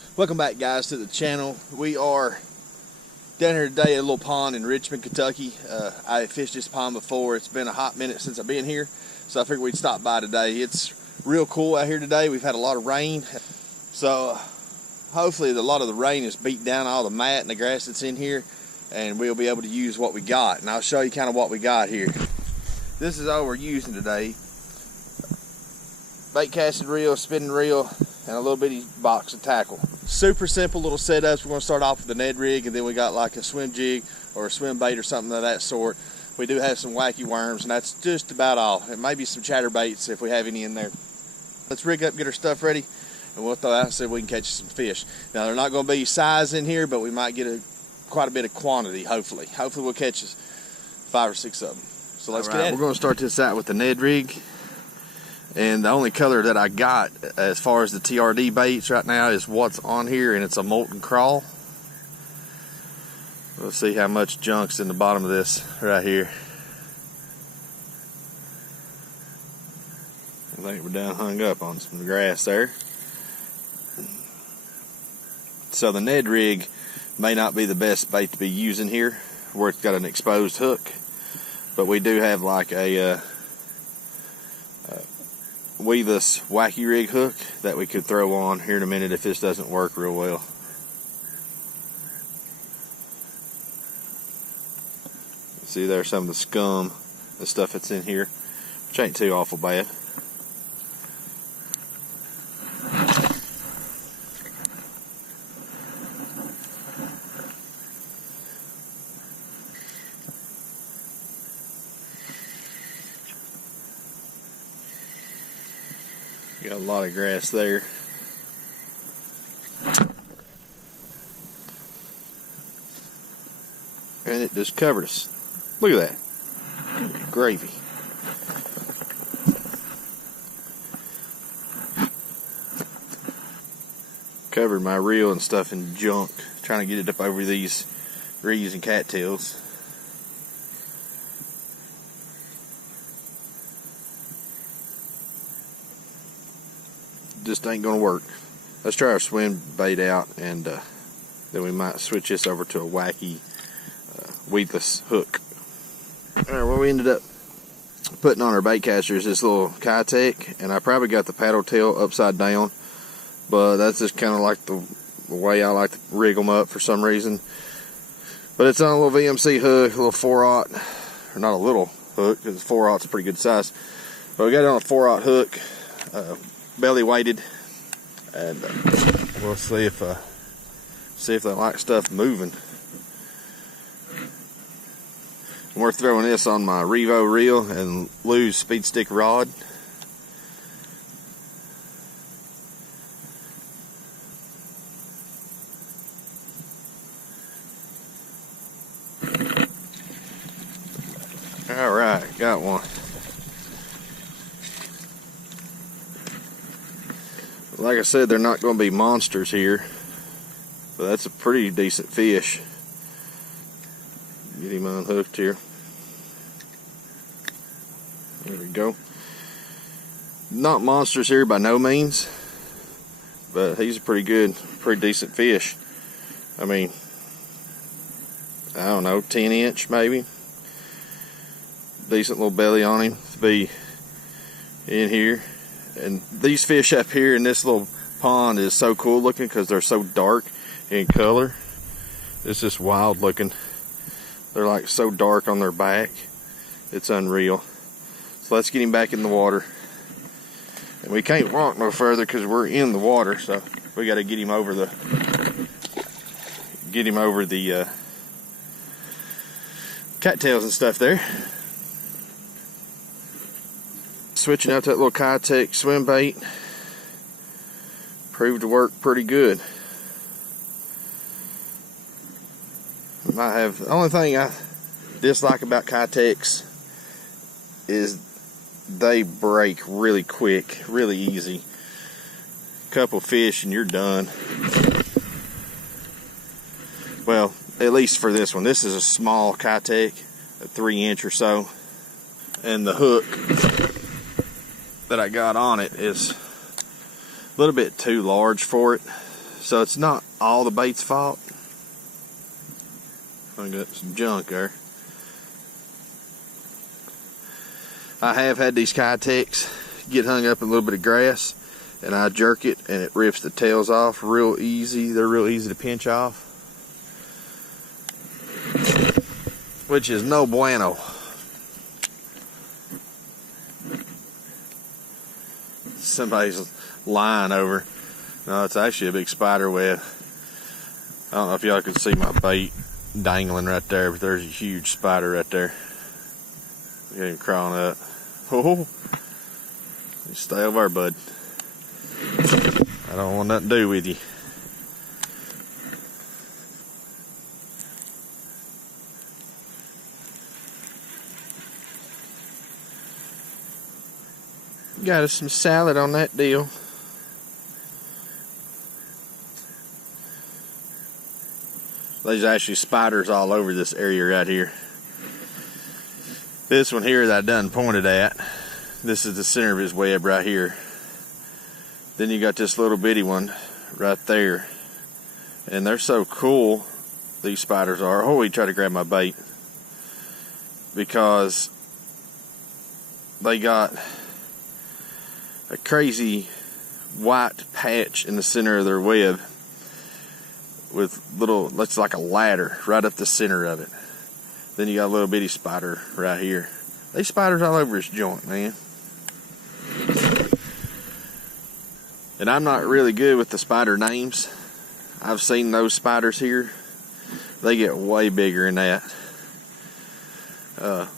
Welcome back, guys, to the channel. We are down here today at a little pond in Richmond, Kentucky. I fished this pond before. It's been a hot minute since I've been here, so I figured we'd stop by today. It's real cool out here today. We've had a lot of rain, so hopefully a lot of the rain has beat down all the mat and the grass that's in here, and we'll be able to use what we got. And I'll show you kind of what we got here. This is all we're using today: bait casting reel, spinning reel, and a little bitty box of tackle. Super simple little setups. We're going to start off with the Ned rig, and then we got like a swim jig or a swim bait or something of that sort. We do have some wacky worms, and that's just about all. It may be some chatter baits if we have any in there. Let's rig up, get our stuff ready, and we'll throw out and see if we can catch some fish. Now, they're not going to be size in here, but we might get quite a bit of quantity, hopefully. Hopefully we'll catch 5 or 6 of them. So let's get at it. We're going to start this out with the Ned rig. And the only color that I got as far as the TRD baits right now is what's on here, and it's a molten crawl. We'll see how much junk's in the bottom of this right here. I think we're down hung up on some grass there. So the Ned rig may not be the best bait to be using here, where it's got an exposed hook, but we do have like a weedless wacky rig hook that we could throw on here in a minute if this doesn't work real well. See, there's some of the scum and stuff that's in here, which ain't too awful bad. Got a lot of grass there. And it just covered us. Look at that. Gravy. Covered my reel and stuff in junk, trying to get it up over these reeds and cattails. Just ain't gonna work. Let's try our swim bait out, and then we might switch this over to a wacky weedless hook. Alright, what we ended up putting on our bait caster is this little Keitech, and I probably got the paddle tail upside down, but that's just kind of like the way I like to rig them up for some reason. But it's on a little VMC hook, a little 4/0, or not a little hook, because 4/0's a pretty good size. But we got it on a 4/0 hook. Belly weighted, and we'll see if they like stuff moving. And we're throwing this on my Revo reel and Lou's speed stick rod. All right, got one. Like I said, they're not going to be monsters here, but that's a pretty decent fish. Get him unhooked here. There we go. Not monsters here by no means, but he's a pretty decent fish. I mean, I don't know, 10-inch maybe. Decent little belly on him to be in here. And these fish up here in this little pond is so cool looking because they're so dark in color. It's just wild looking. They're like so dark on their back. It's unreal. So let's get him back in the water. And we can't walk no further because we're in the water, so we got to get him over the cattails and stuff there. Switching out that little Keitech swim bait proved to work pretty good. Might have, the only thing I dislike about Keitechs is they break really quick, really easy. Couple fish and you're done. Well, at least for this one. This is a small Keitech, a 3-inch or so, and the hook that I got on it is a little bit too large for it, So it's not all the bait's fault. I got some junk there. I have had these Keitechs get hung up in a little bit of grass, and I jerk it and it rips the tails off real easy. They're real easy to pinch off, which is no bueno. Somebody's lying over. No, it's actually a big spider web. I don't know if y'all can see my bait dangling right there, but there's a huge spider right there. Look at him crawling up. Oh, you stay over there, bud. I don't want nothing to do with you. Got us some salad on that deal. There's actually spiders all over this area right here. This one here that I done pointed at, this is the center of his web right here. Then you got this little bitty one right there. And they're so cool, these spiders are. Oh, he tried to grab my bait. Because they got a crazy white patch in the center of their web with little, looks like a ladder right up the center of it. Then you got a little bitty spider right here. These spiders all over his joint, man. And I'm not really good with the spider names. I've seen those spiders here. They get way bigger than that. But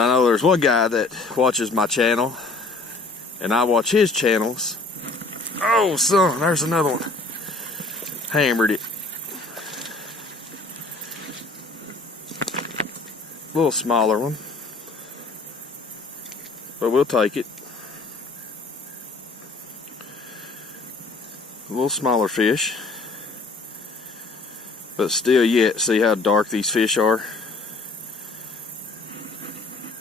I know there's one guy that watches my channel, and I watch his channels. Oh, son, there's another one. Hammered it. A little smaller one, but we'll take it. A little smaller fish, but still yet, see how dark these fish are?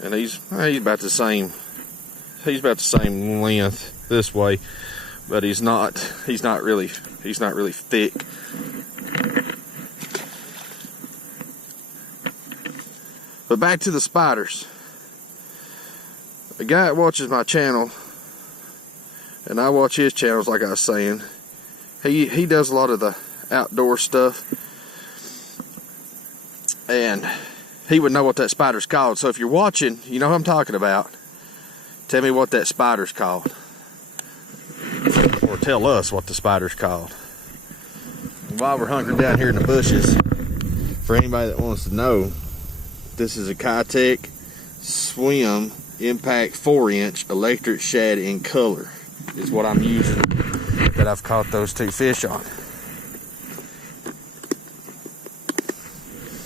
And he's about the same length this way, but he's not really thick. But back to the spiders. The guy that watches my channel, and I watch his channels like I was saying, he does a lot of the outdoor stuff, and he would know what that spider's called. So if you're watching, you know who I'm talking about. Tell me what that spider's called. Or tell us what the spider's called. While we're hunkering down here in the bushes, for anybody that wants to know, this is a Keitech Swing Impact 4-inch electric shad in color is what I'm using that I've caught those two fish on.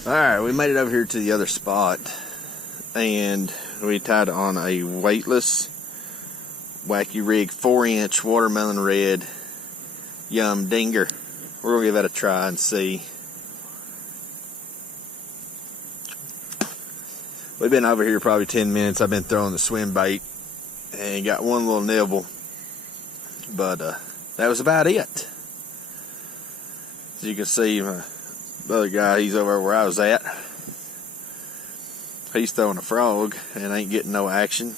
Alright, we made it over here to the other spot, and we tied on a weightless wacky rig 4-inch watermelon red yum dinger. We're gonna give that a try and see. We've been over here probably 10 minutes. I've been throwing the swim bait and got one little nibble, but that was about it. As you can see, my other guy, he's over where I was at. He's throwing a frog and ain't getting no action.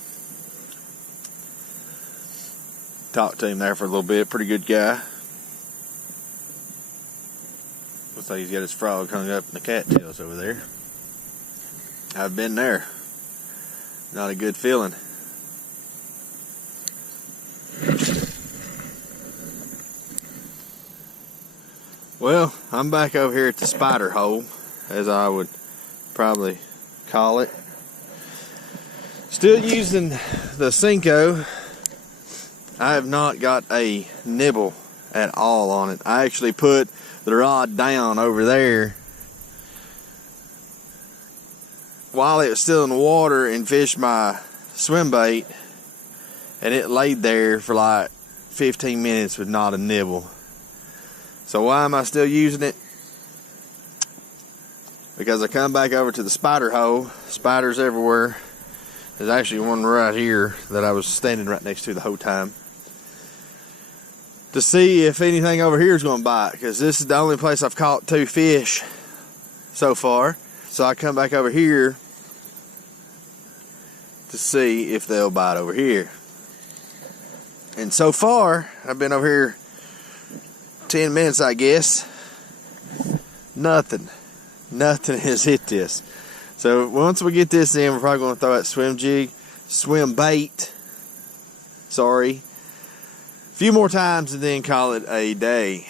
Talked to him there for a little bit. Pretty good guy. Looks like he's got his frog hung up in the cattails over there. I've been there. Not a good feeling. Well, I'm back over here at the spider hole, as I would probably call it. Still using the senko. I have not got a nibble at all on it. I actually put the rod down over there while it was still in the water and fished my swim bait, and it laid there for like 15 minutes with not a nibble. So why am I still using it? Because I come back over to the spider hole, spiders everywhere. There's actually one right here that I was standing right next to the whole time. to see if anything over here is going to bite, because this is the only place I've caught 2 fish so far. So I come back over here to see if they'll bite over here. And so far, I've been over here 10 minutes, I guess. Nothing has hit this. So once we get this in, we're probably going to throw that swim bait, sorry, a few more times and then call it a day.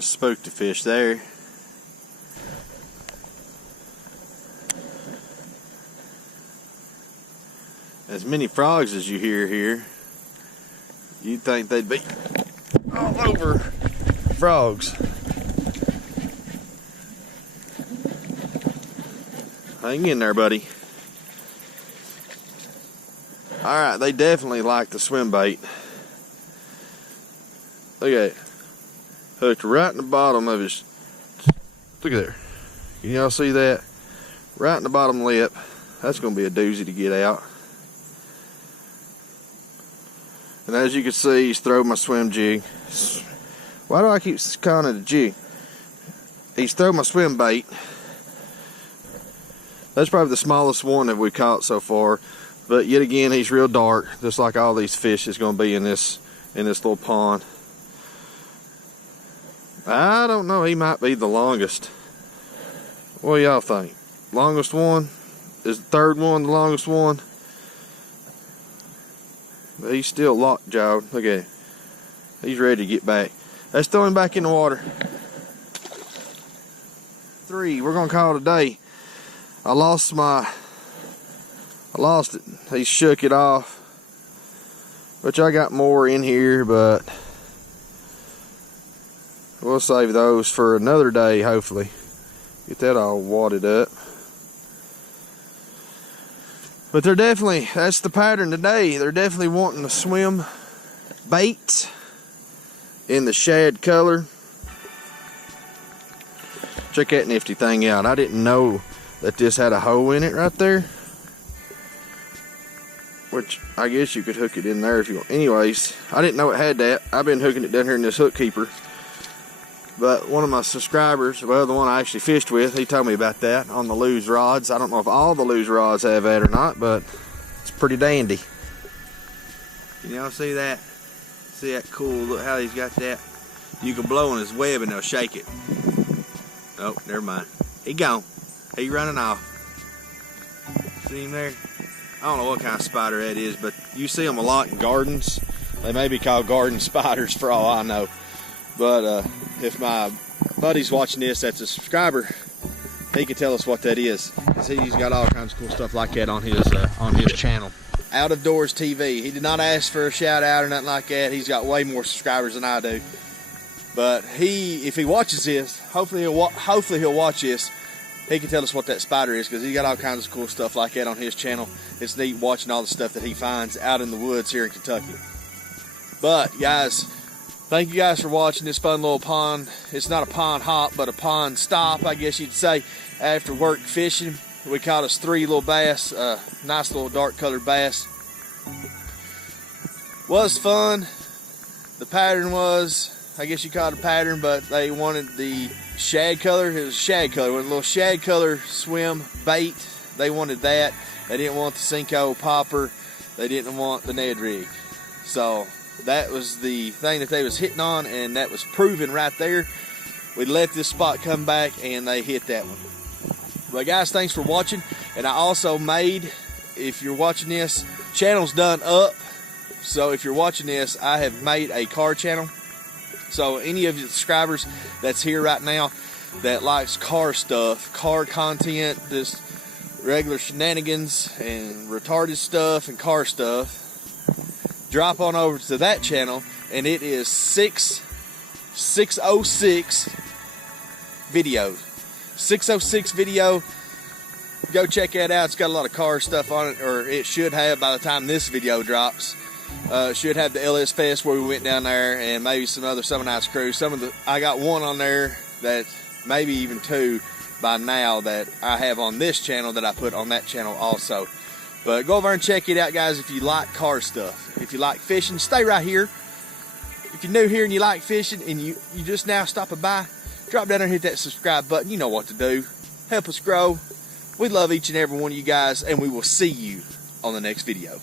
Spooked the fish there. As many frogs as you hear here, you'd think they'd be all over frogs. Hang in there, buddy. Alright, they definitely like the swim bait. Look at it. Hooked right in the bottom of his, look at there. Can y'all see that? Right in the bottom lip. That's going to be a doozy to get out. And as you can see, he's throwing my swim jig. Why do I keep calling it a jig? He's throwing my swim bait. That's probably the smallest one that we caught so far. But yet again, he's real dark, just like all these fish is going to be in this little pond. I don't know, he might be the longest. What do y'all think? Longest one? Is the third one the longest one? But he's still locked jawed. Look at him. He's ready to get back. Let's throw him back in the water. 3, we're gonna call it a day. I lost it. He shook it off. Which I got more in here, but we'll save those for another day, hopefully. Get that all wadded up. But they're definitely, that's the pattern today. They're definitely wanting the swim bait in the shad color. Check that nifty thing out. I didn't know that this had a hole in it right there. Which I guess you could hook it in there if you want. Anyways, I didn't know it had that. I've been hooking it down here in this hook keeper. But one of my subscribers, well, the one I actually fished with, he told me about that on the Lew's rods. I don't know if all the Lew's rods have that or not, but it's pretty dandy. Can y'all see that? See that cool, look how he's got that? You can blow on his web and they'll shake it. Oh, never mind. He gone. He running off. See him there? I don't know what kind of spider that is, but you see them a lot in gardens. They may be called garden spiders for all I know. But if my buddy's watching this, that's a subscriber, he can tell us what that is. He's got all kinds of cool stuff like that on his channel. Out of Doors TV. He did not ask for a shout out or nothing like that. He's got way more subscribers than I do. But if he watches this, hopefully he'll watch this. He can tell us what that spider is, because he got all kinds of cool stuff like that on his channel. It's neat watching all the stuff that he finds out in the woods here in Kentucky. But guys, thank you guys for watching this fun little pond. It's not a pond hop, but a pond stop, I guess you'd say. After work fishing, we caught us 3 little bass, nice little dark colored bass. Was fun. The pattern was, I guess you call it a pattern, but they wanted the shad color. It was shad color, with a little shad color swim bait. They wanted that. They didn't want the senko popper. They didn't want the Ned rig. So that was the thing that they was hitting on, and that was proven right there. We let this spot come back, and they hit that one. But guys, thanks for watching. And I also made, if you're watching this, channel's done up. So if you're watching this, I have made a car channel. So any of you subscribers that's here right now that likes car stuff, car content, just regular shenanigans and retarded stuff and car stuff, drop on over to that channel, and it is 606 videos. 606 video. Go check that out. It's got a lot of car stuff on it, or it should have by the time this video drops. It should have the LS Fest where we went down there, and maybe some other Summer Nights crews. I got one on there, that maybe even two by now, that I have on this channel that I put on that channel also. But go over and check it out, guys, if you like car stuff. If you like fishing, stay right here. If you're new here and you like fishing and you just now stopping by, drop down there and hit that subscribe button. You know what to do. Help us grow. We love each and every one of you guys, and we will see you on the next video.